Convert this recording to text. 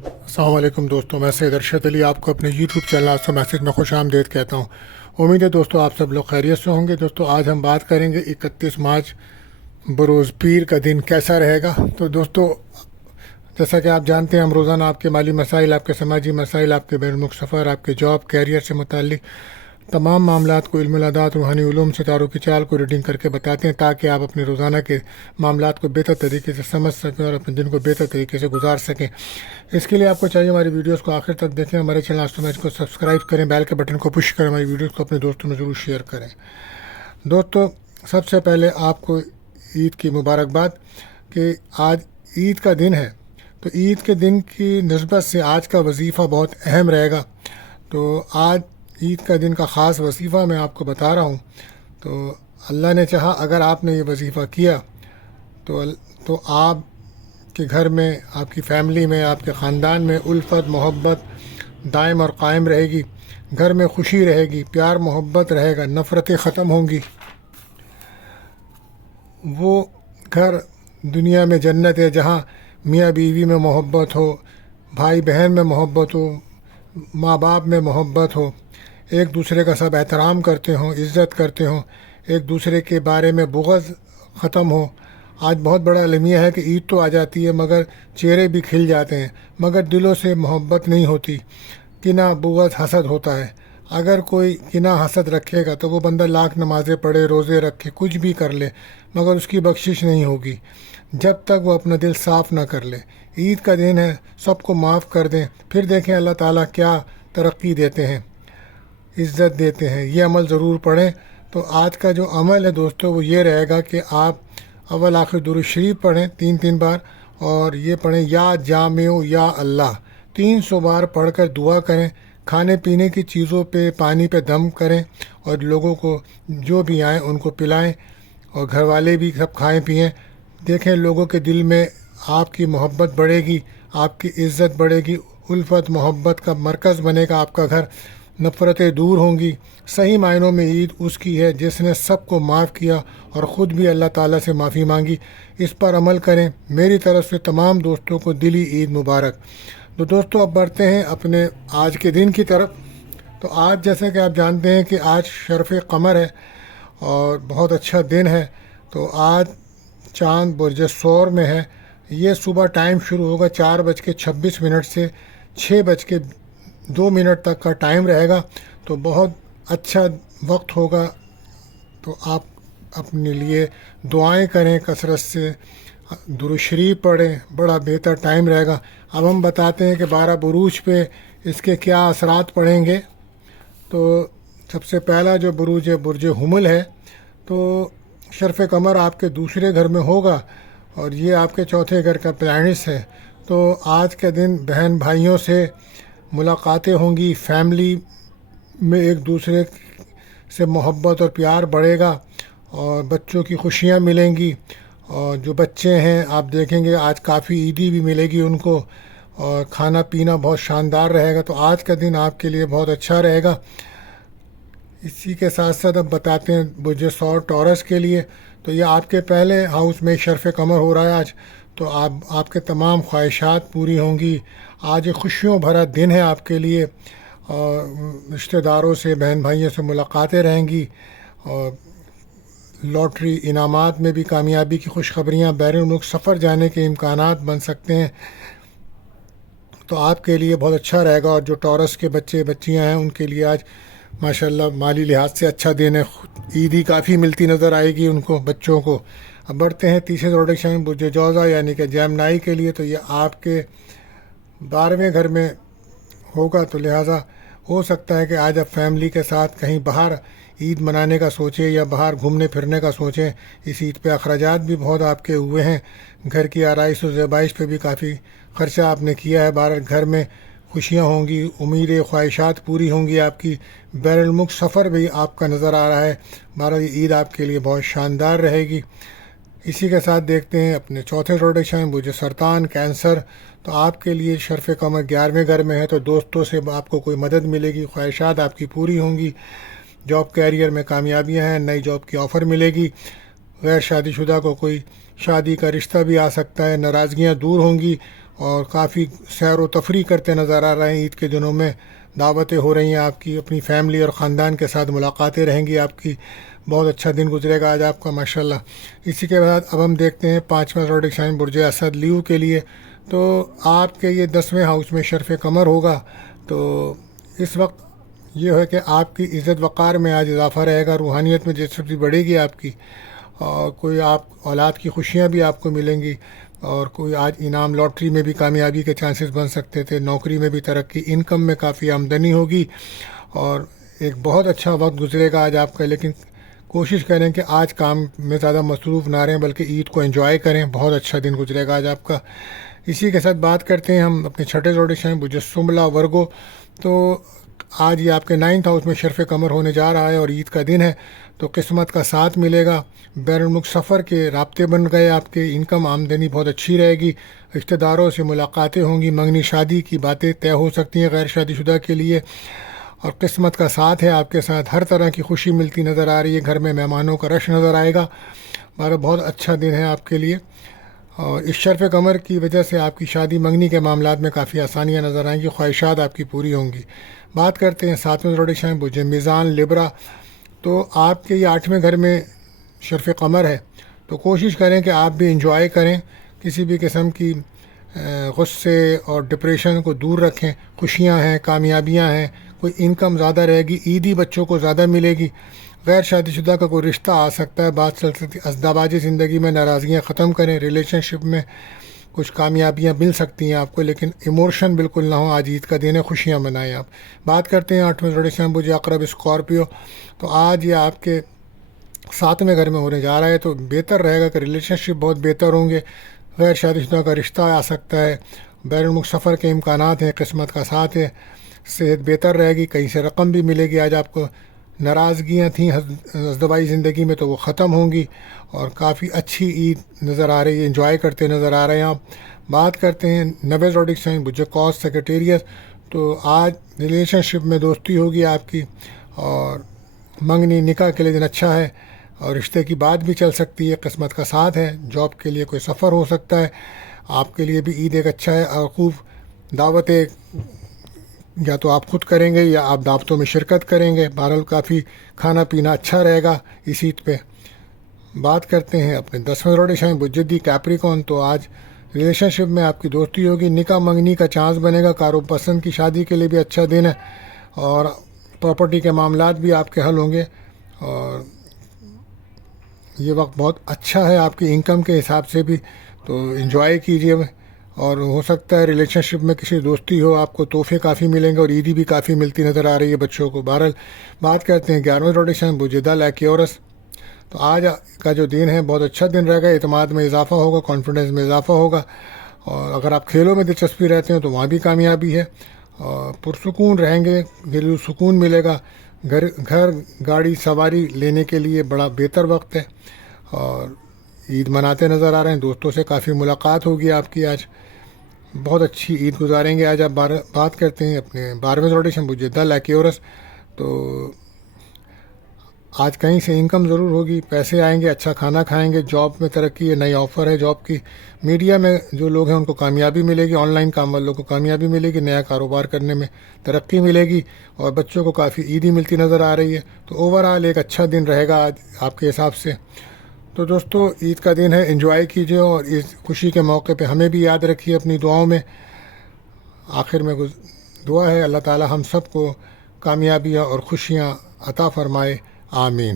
अस्सलाम वालेकुम दोस्तों, मैं सैयद अरशद अली आपको अपने यूट्यूब चैनल आस्था मैसेज में खुश आमदीद कहता हूँ। उम्मीद है दोस्तों आप सब लोग खैरियत से होंगे। दोस्तों आज हम बात करेंगे 31 मार्च बरोज़ पीर का दिन कैसा रहेगा। तो दोस्तों जैसा कि आप जानते हैं, हम रोज़ाना आपके माली मसाइल, आपके समाजी मसाइल, आपके बैरुल मुल्क सफ़र, आपके जॉब कैरियर से मुताल्लिक़ तमाम मामलात को इल्मुल अदात, रूहानी उलूम, सितारों की चाल को रीडिंग करके बताते हैं ताकि आप अपने रोज़ाना के मामलात को बेहतर तरीके से समझ सकें और अपने दिन को बेहतर तरीके से गुजार सकें। इसके लिए आपको चाहिए हमारी वीडियोस को आखिर तक देखें, हमारे चैनल आस्था मैसेज को सब्सक्राइब करें, बेल के बटन को पुश करें, हमारी वीडियोस को अपने दोस्तों में ज़रूर शेयर करें। दोस्तों सबसे पहले आपको ईद की मुबारकबाद कि आज ईद का दिन है। तो ईद के दिन की निस्बत से आज का वजीफ़ा बहुत अहम रहेगा। तो आज ईद का दिन का ख़ास वजीफ़ा मैं आपको बता रहा हूँ। तो अल्लाह ने चाहा अगर आपने ये वजीफ़ा किया तो आप के घर में, आपकी फ़ैमिली में, आपके ख़ानदान में उल्फ़त मोहब्बत दायम और कायम रहेगी। घर में खुशी रहेगी, प्यार मोहब्बत रहेगा, नफ़रतें ख़त्म होंगी। वो घर दुनिया में जन्नत है जहाँ मियाँ बीवी में मोहब्बत हो, भाई बहन में मोहब्बत हो, माँ बाप में मोहब्बत हो, एक दूसरे का सब एहतराम करते हों, इज़्ज़त करते हों, एक दूसरे के बारे में बुग़्ज़ ख़त्म हो। आज बहुत बड़ा अलमिया है कि ईद तो आ जाती है मगर चेहरे भी खिल जाते हैं, मगर दिलों से मोहब्बत नहीं होती। किना, बुग़्ज़, हसद होता है। अगर कोई किना हसद रखेगा तो वो बंदा लाख नमाज़ें पढ़े, रोज़े रखे, कुछ भी कर ले, मगर उसकी बख्शिश नहीं होगी जब तक वो अपना दिल साफ़ ना कर ले। ईद का दिन है, सबको माफ़ कर दें, फिर देखें अल्लाह ताला क्या तरक्की देते हैं, इज़्ज़त देते हैं। ये अमल ज़रूर पढ़ें। तो आज का जो अमल है दोस्तों वो ये रहेगा कि आप अव्वल आखिर दुरूद शरीफ पढ़ें 3 बार, और ये पढ़ें या जामिउ या अल्लाह 300 बार पढ़कर दुआ करें। खाने पीने की चीज़ों पे, पानी पे दम करें और लोगों को जो भी आए उनको पिलाएं और घर वाले भी सब खाएं पिएं। देखें लोगों के दिल में आपकी मोहब्बत बढ़ेगी, आपकी इज़्ज़त बढ़ेगी, उल्फत मोहब्बत का मरकज़ बनेगा आपका घर, नफ़रतें दूर होंगी। सही मायनों में ईद उसकी है जिसने सबको माफ़ किया और ख़ुद भी अल्लाह ताला से माफ़ी मांगी। इस पर अमल करें। मेरी तरफ़ से तमाम दोस्तों को दिली ईद मुबारक। तो दोस्तों अब बढ़ते हैं अपने आज के दिन की तरफ। तो आज जैसे कि आप जानते हैं कि आज शरफ़ क़मर है और बहुत अच्छा दिन है। तो आज चाँद बुर्ज सौर में है। ये सुबह टाइम शुरू होगा 4:26 से 6:02 तक का टाइम रहेगा। तो बहुत अच्छा वक्त होगा। तो आप अपने लिए दुआएं करें, कसरत से दुरूद शरीफ पढ़ें, बड़ा बेहतर टाइम रहेगा। अब हम बताते हैं कि 12 बुरूज पे इसके क्या असरात पड़ेंगे। तो सबसे पहला जो बुरूज है बुर्ज हुमल है। तो शरफ़ क़मर आपके दूसरे घर में होगा और ये आपके चौथे घर का प्लैनेट्स है। तो आज के दिन बहन भाइयों से मुलाकातें होंगी, फैमिली में एक दूसरे से मोहब्बत और प्यार बढ़ेगा और बच्चों की खुशियाँ मिलेंगी। और जो बच्चे हैं आप देखेंगे आज काफ़ी ईदी भी मिलेगी उनको और खाना पीना बहुत शानदार रहेगा। तो आज का दिन आपके लिए बहुत अच्छा रहेगा। इसी के साथ साथ अब बताते हैं बुर्ज सौर टॉरस के लिए। तो ये आपके पहले हाउस में शरफ़ क़मर हो रहा है आज। तो आपके तमाम ख्वाहिशात पूरी होंगी। आज एक खुशियों भरा दिन है आपके लिए और रिश्तेदारों से, बहन भाइयों से मुलाकातें रहेंगी और लॉटरी इनामात में भी कामयाबी की खुशखबरियाँ, बैरून मुल्क सफ़र जाने के इम्कानात बन सकते हैं। तो आपके लिए बहुत अच्छा रहेगा। और जो टॉरस के बच्चे बच्चियाँ हैं उनके लिए आज माशाल्लाह माली लिहाज से अच्छा दिन है। ईदी काफ़ी मिलती नज़र आएगी उनको, बच्चों को। अब बढ़ते हैं तीसरे प्रोडक्शन बुर्ज जौज़ा यानी कि जैमनाई के लिए। तो ये आपके 12वें घर में होगा। तो लिहाजा हो सकता है कि आज आप फैमिली के साथ कहीं बाहर ईद मनाने का सोचें या बाहर घूमने फिरने का सोचें। इस ईद पे अखराजात भी बहुत आपके हुए हैं। घर की आराइश और ज़ेबाइश पे भी काफ़ी ख़र्चा आपने किया है। बाहर घर में खुशियाँ होंगी, उम्मीदें, ख्वाहिशात पूरी होंगी आपकी। बैरुल मुल्क सफ़र भी आपका नज़र आ रहा है। बारह ईद आपके लिए बहुत शानदार रहेगी। इसी के साथ देखते हैं अपने चौथे प्रोडक्शन बुर्ज सरतान कैंसर। तो आपके लिए शरफ़ क़मर 11वें घर में है। तो दोस्तों से आपको कोई मदद मिलेगी, ख्वाहिशात आपकी पूरी होंगी। जॉब कैरियर में कामयाबियां हैं, नई जॉब की ऑफ़र मिलेगी। गैर शादीशुदा को कोई शादी का रिश्ता भी आ सकता है। नाराज़गियाँ दूर होंगी اور کافی سیر و تفریح کرتے نظر آ رہے ہیں. عید کے دنوں میں دعوتیں ہو رہی ہیں آپ کی, اپنی فیملی اور خاندان کے ساتھ ملاقاتیں رہیں گی آپ کی. بہت اچھا دن گزرے گا آج آپ کا ماشاءاللہ. اسی کے بعد اب ہم دیکھتے ہیں 5واں زوڈک سائن برج اسد لیو کے لیے. تو آپ کے یہ 10ویں ہاؤس میں شرف قمر ہوگا. تو اس وقت یہ ہے کہ آپ کی عزت وقار میں آج اضافہ رہے گا, روحانیت میں دلچسپی بڑھے گی آپ کی, اور کوئی آپ اولاد کی خوشیاں بھی آپ کو ملیں گی, اور کوئی آج انعام لاٹری میں بھی کامیابی کے چانسز بن سکتے تھے, نوکری میں بھی ترقی, انکم میں کافی آمدنی ہوگی, اور ایک بہت اچھا وقت گزرے گا آج آپ کا. لیکن کوشش کریں کہ آج کام میں زیادہ مصروف نہ رہیں بلکہ عید کو انجوائے کریں. بہت اچھا دن گزرے گا آج آپ کا. اسی کے ساتھ بات کرتے ہیں ہم اپنے چھٹے زوڈک سائن برج سمبلا ورگو. تو آج یہ آپ کے 9th ہاؤس میں شرف قمر ہونے جا رہا ہے اور عید کا دن ہے. تو قسمت کا ساتھ ملے گا, بین الملک سفر کے رابطے بن گئے آپ کے, انکم آمدنی بہت اچھی رہے گی, رشتہ داروں سے ملاقاتیں ہوں گی, منگنی شادی کی باتیں طے ہو سکتی ہیں غیر شادی شدہ کے لیے, اور قسمت کا ساتھ ہے آپ کے ساتھ. ہر طرح کی خوشی ملتی نظر آ رہی ہے, گھر میں مہمانوں کا رش نظر آئے گا. بہت اچھا دن ہے آپ کے لیے, اور اس شرف قمر کی وجہ سے آپ کی شادی منگنی کے معاملات میں کافی آسانیاں نظر آئیں گی, خواہشات آپ کی پوری ہوں گی. بات کرتے ہیں 7ویں زوڈک سائن برج میزان لبرا. تو آپ کے یہ 8ویں گھر میں شرف قمر ہے. تو کوشش کریں کہ آپ بھی انجوائے کریں, کسی بھی قسم کی غصے اور ڈپریشن کو دور رکھیں. خوشیاں ہیں, کامیابیاں ہیں, کوئی انکم زیادہ رہے گی, عیدی بچوں کو زیادہ ملے گی, غیر شادی شدہ کا کوئی رشتہ آ سکتا ہے. بات چل سکتی ازدواجی زندگی میں ناراضگیاں ختم کریں, ریلیشن شپ میں کچھ کامیابیاں مل سکتی ہیں آپ کو, لیکن ایموشن بالکل نہ ہو. آج عید کا دن ہے, خوشیاں منائیں آپ. بات کرتے ہیں 8ویں زوڈک سائن برج عقرب اسکارپیو. تو آج یہ آپ کے 7ویں گھر میں ہونے جا رہا ہے. تو بہتر رہے گا کہ ریلیشن شپ بہت بہتر ہوں گے, غیر شادی شدہ کا رشتہ آ سکتا ہے, بین الملک سفر کے امکانات ہیں, قسمت کا ساتھ ہے, صحت بہتر رہے گی, کہیں سے رقم بھی ملے گی. آج آپ کو ناراضگیاں تھیں ازدواجی زندگی میں تو وہ ختم ہوں گی, اور کافی اچھی عید نظر آ رہی ہے, انجوائے کرتے نظر آ رہے ہیں آپ. بات کرتے ہیں 9ویں زوڈک سائن برج قوس سیکریٹریس. تو آج ریلیشن شپ میں دوستی ہوگی آپ کی, اور منگنی نکاح کے لیے دن اچھا ہے, اور رشتے کی بات بھی چل سکتی ہے, قسمت کا ساتھ ہے. جاب کے لیے کوئی سفر ہو سکتا ہے آپ کے لیے بھی. عید ایک اچھا ہے, اور خوب دعوتیں یا تو آپ خود کریں گے یا آپ دعوتوں میں شرکت کریں گے. بہرحال کافی کھانا پینا اچھا رہے گا اس عید پہ. بات کرتے ہیں اپنے 10ویں زوڈک سائن برج جدی کیپریکون. تو آج ریلیشن شپ میں آپ کی دوستی ہوگی, نکاح منگنی کا چانس بنے گا, کاروبار پسند کی شادی کے لیے بھی اچھا دن ہے, اور پراپرٹی کے معاملات بھی آپ کے حل ہوں گے. اور یہ وقت بہت اچھا ہے آپ کی انکم کے حساب سے بھی, تو انجوائے کیجیے. اور ہو سکتا ہے ریلیشن شپ میں کسی دوستی ہو, آپ کو تحفے کافی ملیں گے, اور عیدی بھی کافی ملتی نظر آ رہی ہے بچوں کو. بہرحال بات کرتے ہیں 11ویں زوڈک سائن برج دل ایکیورس. تو آج کا جو دن ہے بہت اچھا دن رہے گا, اعتماد میں اضافہ ہوگا, کانفیڈنس میں اضافہ ہوگا, اور اگر آپ کھیلوں میں دلچسپی رہتے ہیں تو وہاں بھی کامیابی ہے. اور پرسکون رہیں گے, دل سکون ملے گا. گھر گاڑی سواری لینے کے لیے بڑا بہتر وقت ہے, اور عید مناتے نظر آ رہے ہیں. دوستوں سے کافی ملاقات ہوگی آپ کی, آج بہت اچھی عید گزاریں گے آج آپ. بات کرتے ہیں اپنے 12ویں زوڈک سائن برج دل ایکیورس. تو آج کہیں سے انکم ضرور ہوگی, پیسے آئیں گے, اچھا کھانا کھائیں گے, جاب میں ترقی ہے, نئی آفر ہے جاب کی, میڈیا میں جو لوگ ہیں ان کو کامیابی ملے گی, آن لائن کام والوں کو کامیابی ملے گی, نیا کاروبار کرنے میں ترقی ملے گی, اور بچوں کو کافی عیدی ملتی نظر آ رہی ہے. تو اوورآل ایک اچھا دن رہے گا آج آپ کے حساب سے. تو دوستو عید کا دن ہے, انجوائے کیجیے, اور اس خوشی کے موقع پہ ہمیں بھی یاد رکھیے اپنی دعاؤں میں. آخر میں دعا ہے اللہ تعالی ہم سب کو کامیابیاں اور خوشیاں عطا فرمائے, آمین.